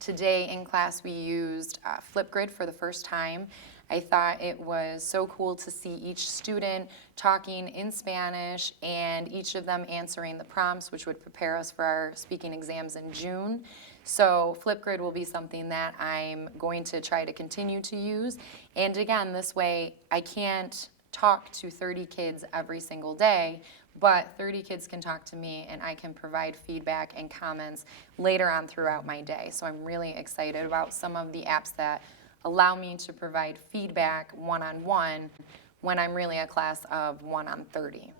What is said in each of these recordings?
Today in class we used Flipgrid for the first time. I thought it was so cool to see each student talking in Spanish and each of them answering the prompts, which would prepare us for our speaking exams in June. So Flipgrid will be something that I'm going to try to continue to use. And again, this way I can't talk to 30 kids every single day, but 30 kids can talk to me and I can provide feedback and comments later on throughout my day. So I'm really excited about some of the apps that allow me to provide feedback one-on-one when I'm really a class of 1 on 30.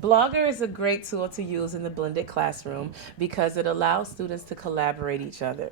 Blogger is a great tool to use in the blended classroom because it allows students to collaborate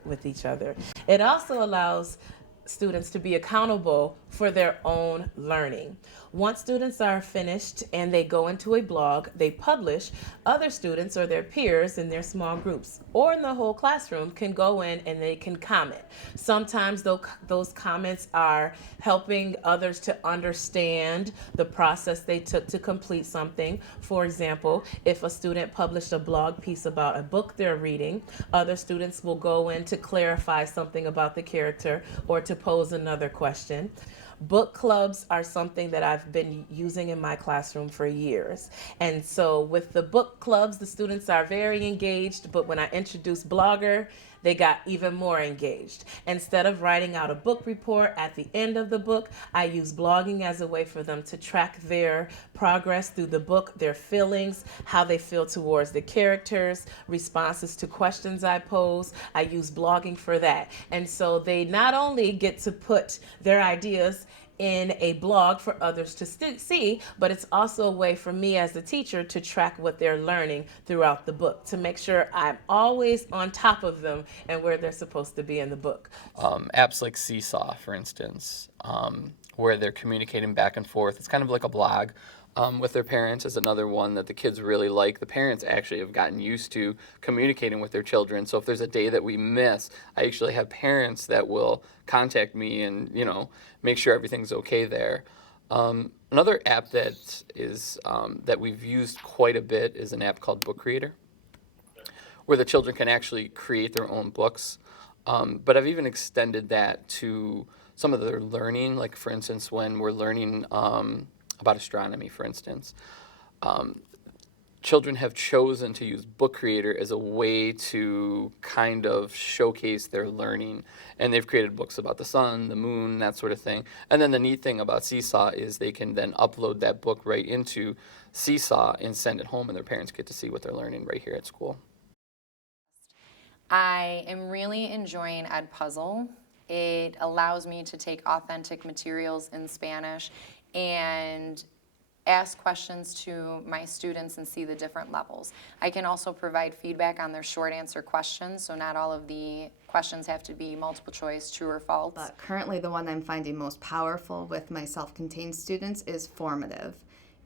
with each other. It also allows students to be accountable for their own learning. Once students are finished and they go into a blog, they publish, other students or their peers in their small groups or in the whole classroom can go in and they can comment. Sometimes those comments are helping others to understand the process they took to complete something. For example, if a student published a blog piece about a book they're reading, other students will go in to clarify something about the character or to pose another question. Book clubs are something that I've been using in my classroom for years. And so with the book clubs, the students are very engaged, but when I introduced Blogger, they got even more engaged. Instead of writing out a book report at the end of the book, I use blogging as a way for them to track their progress through the book, their feelings, how they feel towards the characters, responses to questions I pose. I use blogging for that. And so they not only get to put their ideas in a blog for others to see, but it's also a way for me as a teacher to track what they're learning throughout the book, to make sure I'm always on top of them and where they're supposed to be in the book. Apps like Seesaw, for instance, where they're communicating back and forth. It's kind of like a blog with their parents is another one that the kids really like. The parents actually have gotten used to communicating with their children. So if there's a day that we miss, I actually have parents that will contact me and, make sure everything's okay there. Another app that is that we've used quite a bit is an app called Book Creator, where the children can actually create their own books. But I've even extended that to some of their learning, like for instance, when we're learning about astronomy, for instance. Children have chosen to use Book Creator as a way to kind of showcase their learning. And they've created books about the sun, the moon, that sort of thing. And then the neat thing about Seesaw is they can then upload that book right into Seesaw and send it home, and their parents get to see what they're learning right here at school. I am really enjoying AddPuzzle. It allows me to take authentic materials in Spanish and ask questions to my students and see the different levels. I can also provide feedback on their short answer questions, so not all of the questions have to be multiple choice, true or false. But currently the one I'm finding most powerful with my self-contained students is Formative.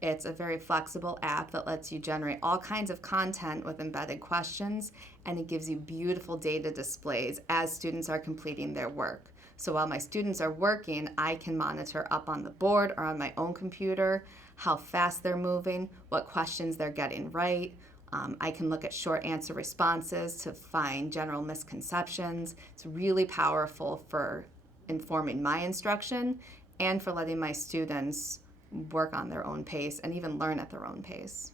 It's a very flexible app that lets you generate all kinds of content with embedded questions, and it gives you beautiful data displays as students are completing their work. So while my students are working, I can monitor up on the board or on my own computer how fast they're moving, what questions they're getting right. I can look at short answer responses to find general misconceptions. It's really powerful for informing my instruction and for letting my students work on their own pace and even learn at their own pace.